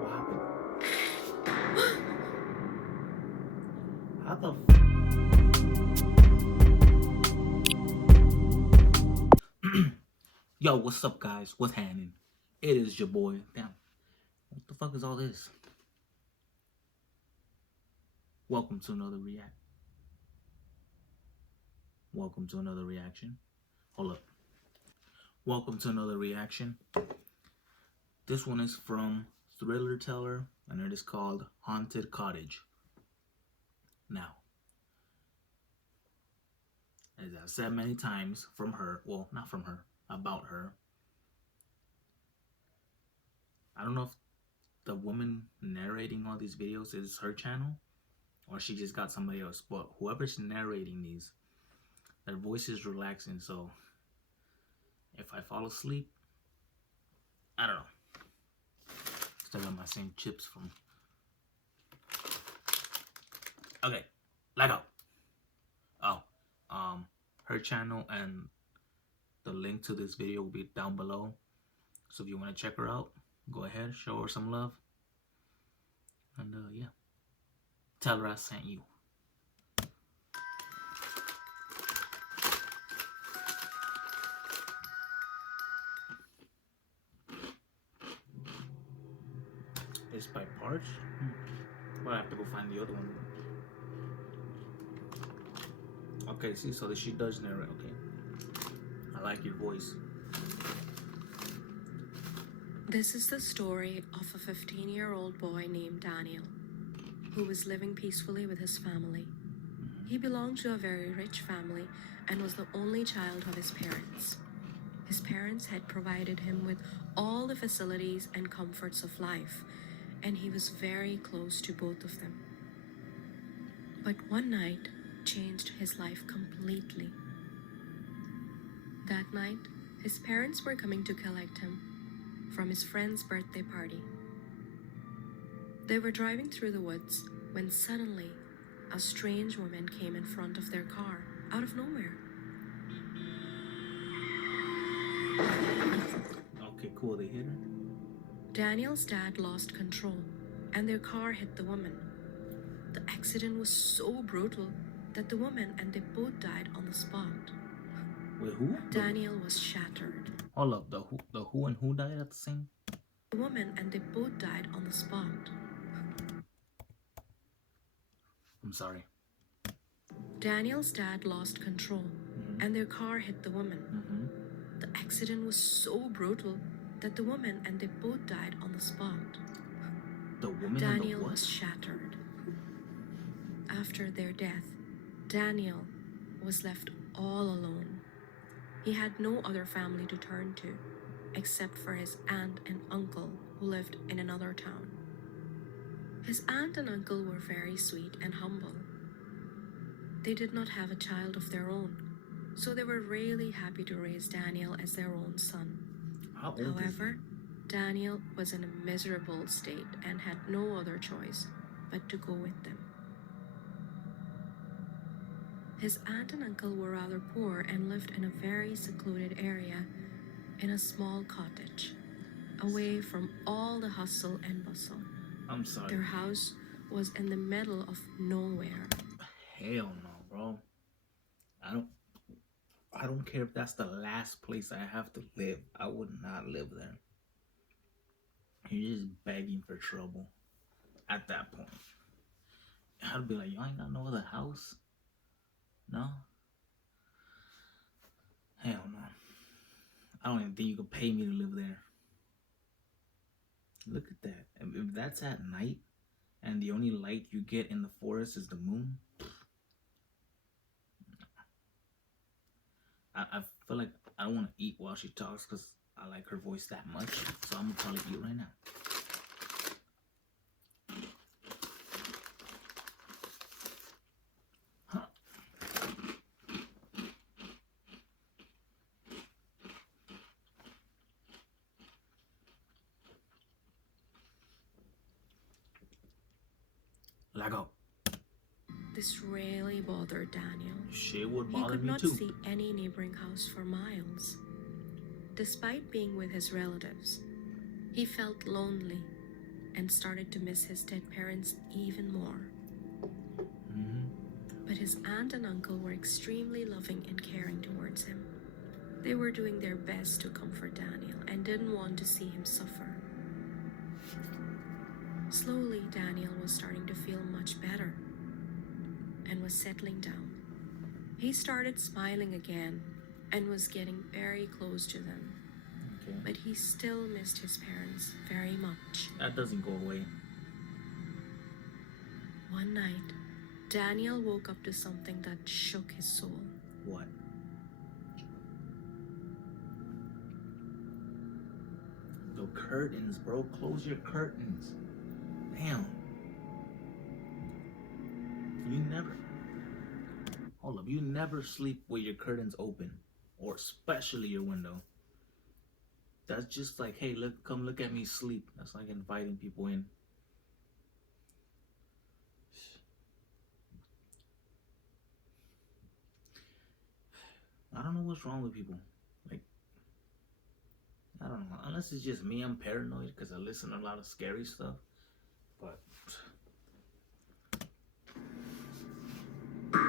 What happened? How the Yo, what's up, guys? What's happening? It is your boy. Damn. What the fuck is all this? Welcome to another react. Welcome to another reaction. Hold up. Welcome to another reaction. This one is from Thriller Teller, and it is called Haunted Cottage. Now, as I've said many times from her, well, not from her, about her, I don't know if the woman narrating all these videos is her channel or she just got somebody else, but whoever's narrating these, their voice is relaxing, so if I fall asleep, I don't know. Still got my same chips from. Okay, let go. Oh, her channel and the link to this video will be down below. So if you want to check her out, go ahead, show her some love, and yeah, tell her I sent you. It's by parts. Well, I have to go find the other one. Okay, see, so she does narrate. Okay, I like your voice. This is the story of a 15-year-old boy named Daniel, who was living peacefully with his family. He belonged to a very rich family and was the only child of his parents. His parents had provided him with all the facilities and comforts of life, and he was very close to both of them. But one night changed his life completely. That night, his parents were coming to collect him from his friend's birthday party. They were driving through the woods when suddenly a strange woman came in front of their car out of nowhere. Okay, cool, they hit her. Daniel's dad lost control and their car hit the woman. The accident was so brutal that the woman and they both died on the spot. Wait, who? Daniel was shattered. Hold up, the who and who died at the same? The woman and they both died on the spot. I'm sorry. Daniel's dad lost control and their car hit the woman. The accident was so brutal that the woman and they both died on the spot. The woman Daniel and the what? was shattered. After their death, Daniel was left all alone. He had no other family to turn to, except for his aunt and uncle who lived in another town. His aunt and uncle were very sweet and humble. They did not have a child of their own, so they were really happy to raise Daniel as their own son. However, Daniel was in a miserable state and had no other choice but to go with them. His aunt and uncle were rather poor and lived in a very secluded area in a small cottage, away from all the hustle and bustle. I'm sorry. Their house was in the middle of nowhere. Hell no, bro. I don't care if that's the last place I have to live. I would not live there. You're just begging for trouble at that point. I'd be like, y'all ain't got no other house? No? Hell no. I don't even think you could pay me to live there. Look at that. If that's at night and the only light you get in the forest is the moon, I feel like I don't want to eat while she talks because I like her voice that much. So I'm going to probably eat right now. Let go. This really bothered Daniel. Shit would He bother could me not too. see any neighboring house for miles. Despite being with his relatives, he felt lonely and and started to miss his dead parents even more. Mm-hmm. But his aunt and uncle were extremely loving and caring towards him. They were doing their best to comfort Daniel and didn't want to see him suffer. Slowly, Daniel was starting to feel much better and was settling down. He started smiling again and was getting very close to them. Okay. But he still missed his parents very much. That doesn't go away. One night, Daniel woke up to something that shook his soul. What? The curtains, bro. Close your curtains. Damn. You never. Hold up. You never sleep with your curtains open, or especially your window. That's just like, hey, look, come look at me sleep. That's like inviting people in. I don't know what's wrong with people. Like, I don't know. Unless it's just me, I'm paranoid because I listen to a lot of scary stuff. But ooh,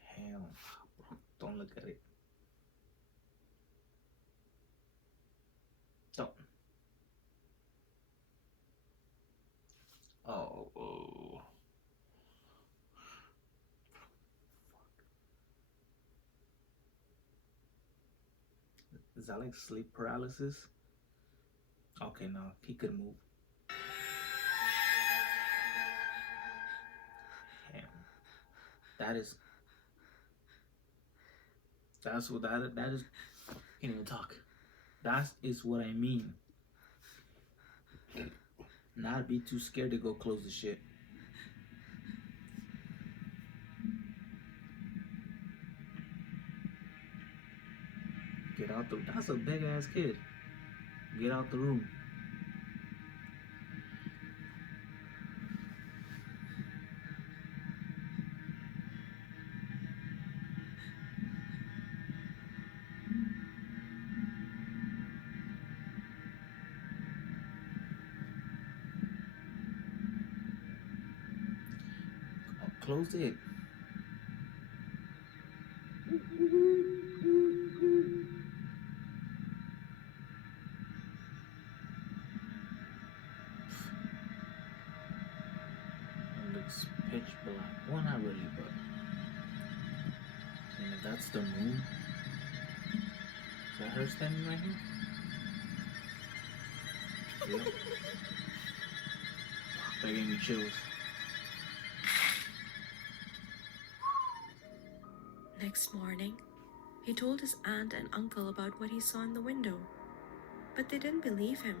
hell, bro, don't look at it. Don't. Oh, oh. Is that like sleep paralysis? Okay, no, he could move. Damn, that is. That's what that is. Can't even talk. That is what I mean. Not be too scared to go close the shit. Get out the. That's a big ass kid. Get out the room. Close it. It looks pitch black. Well, not really, but I mean, if that's the moon, is that her standing right here? Yeah. That gave me chills. Next morning, he told his aunt and uncle about what he saw in the window, but they didn't believe him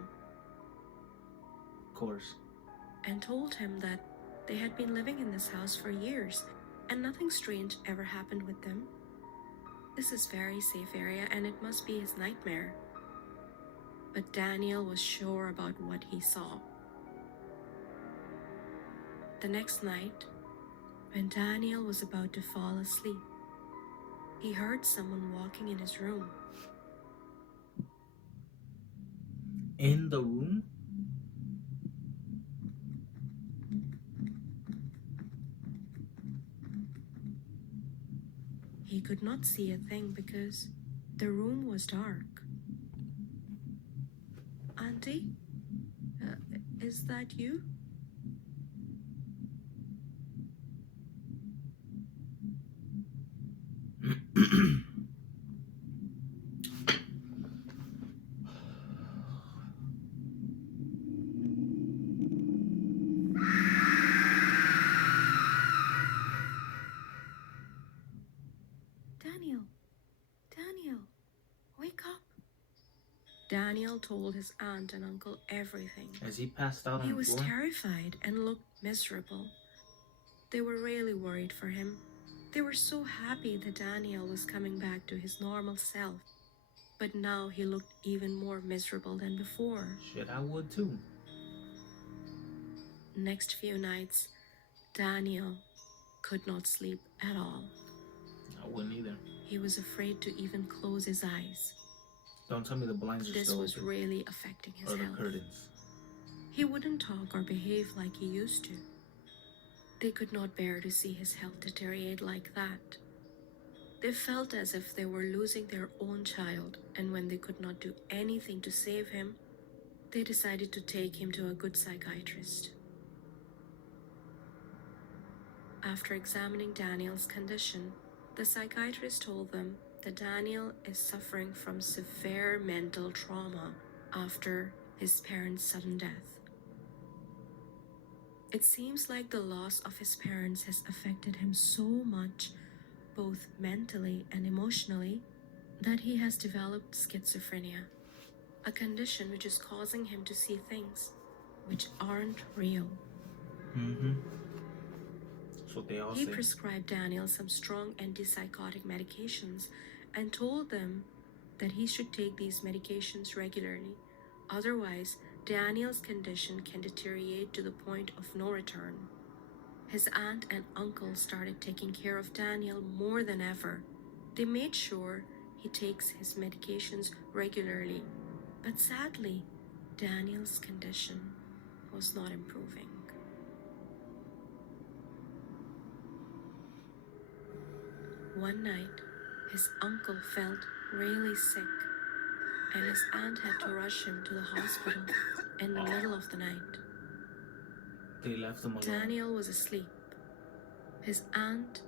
Of course. and told him that they had been living in this house for years and nothing strange ever happened with them. This is very safe area and it must be his nightmare. But Daniel was sure about what he saw. The next night, when Daniel was about to fall asleep, he heard someone walking in his room. In the room? He could not see a thing because the room was dark. Auntie, is that you? Daniel, Daniel, wake up. Daniel told his aunt and uncle everything. As he passed out on He the was floor? terrified and looked miserable. They were really worried for him. They were so happy that Daniel was coming back to his normal self. But now he looked even more miserable than before. Shit, I would too. Next few nights, Daniel could not sleep at all. I wouldn't either. He was afraid to even close his eyes. Don't tell me the blinds are This still was open really affecting his or the health. curtains. He wouldn't talk or behave like he used to. They could not bear to see his health deteriorate like that. They felt as if they were losing their own child, and when they could not do anything to save him, they decided to take him to a good psychiatrist. After examining Daniel's condition, the psychiatrist told them that Daniel is suffering from severe mental trauma after his parents' sudden death. It seems like the loss of his parents has affected him so much, both mentally and emotionally, that he has developed schizophrenia, a condition which is causing him to see things which aren't real. Mm-hmm. That's what they all He say. prescribed Daniel some strong antipsychotic medications and told them that he should take these medications regularly. Otherwise, Daniel's condition can deteriorate to the point of no return. His aunt and uncle started taking care of Daniel more than ever. They made sure he takes his medications regularly. But sadly, Daniel's condition was not improving. One night, his uncle felt really sick, and his aunt had to rush him to the hospital in the middle of the night. They left him alone. Daniel was asleep. His aunt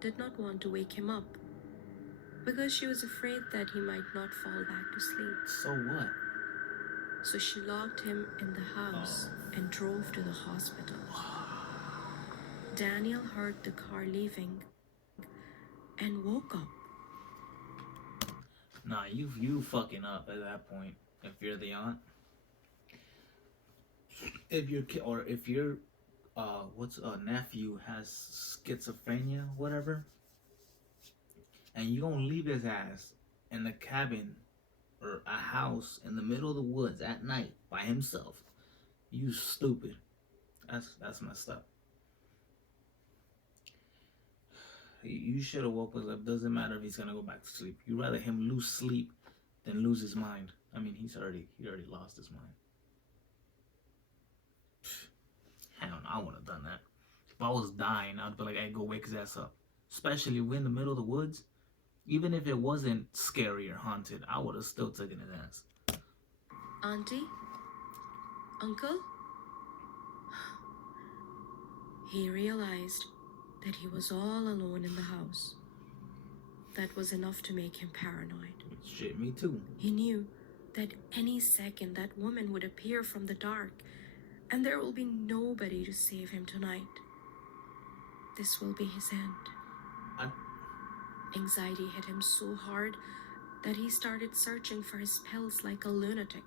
did not want to wake him up because she was afraid that he might not fall back to sleep. So what? So she locked him in the house and drove to the hospital. Daniel heard the car leaving and woke up. Nah, you fucking up at that point. If you're the aunt, if your kid or if your what's a nephew has schizophrenia, whatever, and you gonna leave his ass in the cabin or a house in the middle of the woods at night by himself, you stupid. That's messed up. You should have woke us up. Doesn't matter if he's gonna go back to sleep. You'd rather him lose sleep than lose his mind. I mean, he already lost his mind. Hell no, I wouldn't have done that. If I was dying, I'd be like, hey, go wake his ass up. Especially if we're in the middle of the woods. Even if it wasn't scary or haunted, I would have still taken his ass. Auntie? Uncle? He realized that he was all alone in the house. That was enough to make him paranoid. Shit, me too. He knew that any second that woman would appear from the dark, and there will be nobody to save him tonight. This will be his end. Anxiety hit him so hard that he started searching for his pills like a lunatic.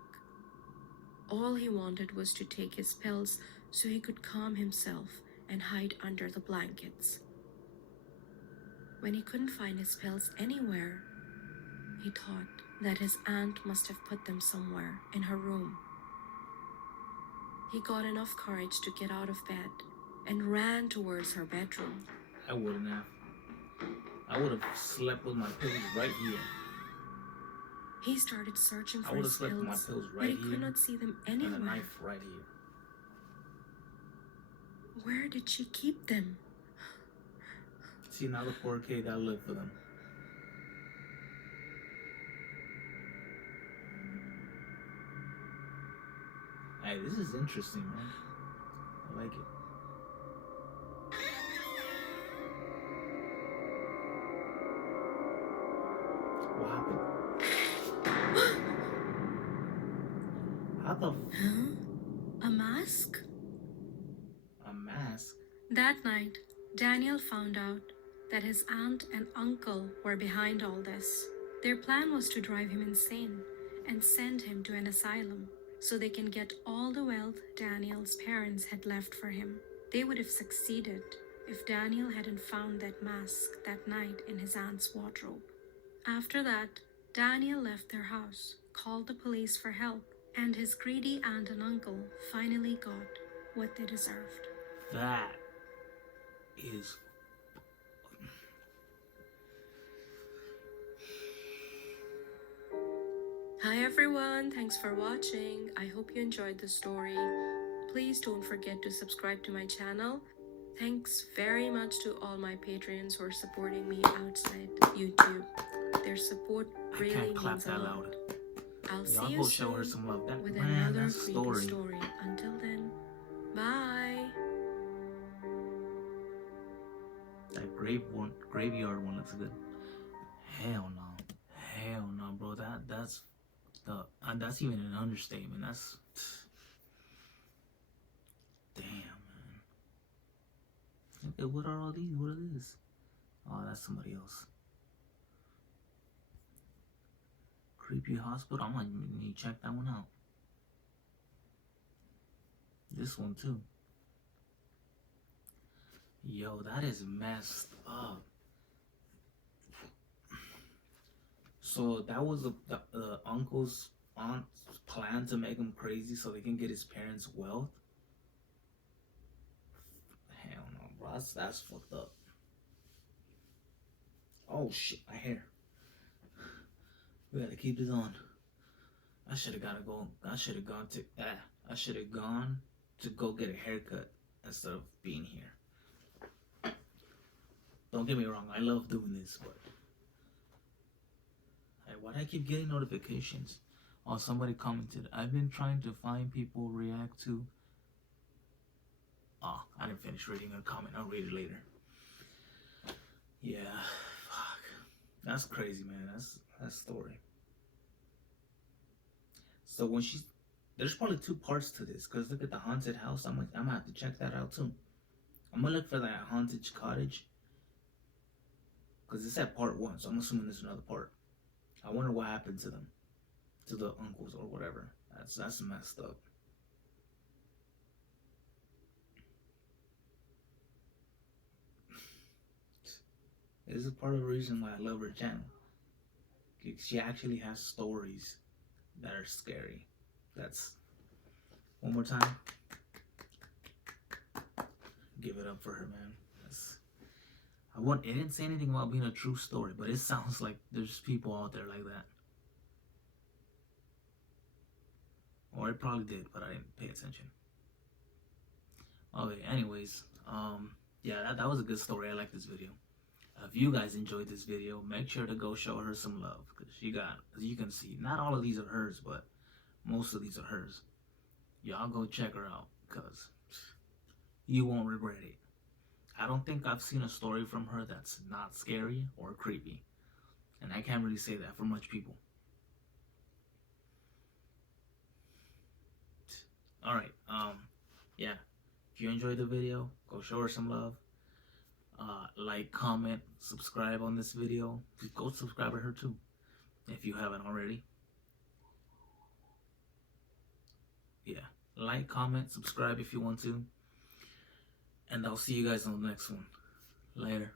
All he wanted was to take his pills so he could calm himself and hide under the blankets. When he couldn't find his pills anywhere, he thought that his aunt must have put them somewhere in her room. He got enough courage to get out of bed and ran towards her bedroom. I wouldn't have. I would have slept with my pills right here. He started searching I for would have his slept with my pills, pills but right he here could not see them and a anywhere. knife right here. Where did she keep them? See, now the poor kid gotta live for them. Hey, this is interesting, man. I like it. What happened? How the Huh? A mask? a mask? That night, Daniel found out that his aunt and uncle were behind all this. Their plan was to drive him insane and send him to an asylum so they can get all the wealth Daniel's parents had left for him. They would have succeeded if Daniel hadn't found that mask that night in his aunt's wardrobe. After that, Daniel left their house, called the police for help, and his greedy aunt and uncle finally got what they deserved. That is Bye everyone, thanks for watching. I hope you enjoyed the story. Please don't forget to subscribe to my channel. Thanks very much to all my patrons who are supporting me outside YouTube. Their support I really can't clap means a that lot. loud. I'll see Y'all you go show her soon some love. That with man, another that's a creepy story. story. Until then, bye. That graveyard one looks good. Hell no, hell no, bro. That's even an understatement. That's damn, man. Okay, what are all these? What are this? Oh, that's somebody else. Creepy hospital. I might need to check that one out. This one too. Yo, that is messed up. So that was the uncle's aunt's plan to make him crazy so they can get his parents' wealth. Hell no, bro. That's fucked up. Oh shit, my hair. We gotta keep this on. I should have gotta go. I should have gone to. I should have gone to go get a haircut instead of being here. Don't get me wrong. I love doing this, but why do I keep getting notifications? Oh, somebody commented. I've been trying to find people react to. Oh, I didn't finish reading a comment. I'll read it later. Yeah, fuck. That's crazy, man. That's story. So when there's probably two parts to this. Cause look at the haunted house. I'm gonna have to check that out too. I'm gonna look for that haunted cottage. Cause it's at part one, so I'm assuming there's another part. I wonder what happened to them, to the uncles or whatever. That's messed up. This is part of the reason why I love her channel. She actually has stories that are scary. That's one more time. Give it up for her, man. It didn't say anything about being a true story, but it sounds like there's people out there like that. Or it probably did, but I didn't pay attention. Okay, anyways, yeah, that was a good story. I like this video. If you guys enjoyed this video, make sure to go show her some love, because as you can see, not all of these are hers, but most of these are hers. Y'all go check her out, because you won't regret it. I don't think I've seen a story from her that's not scary or creepy, and I can't really say that for much people. Alright, yeah, if you enjoyed the video, go show her some love. Like, comment, subscribe on this video. Go subscribe to her too, if you haven't already. Yeah, like, comment, subscribe if you want to. And I'll see you guys on the next one. Later.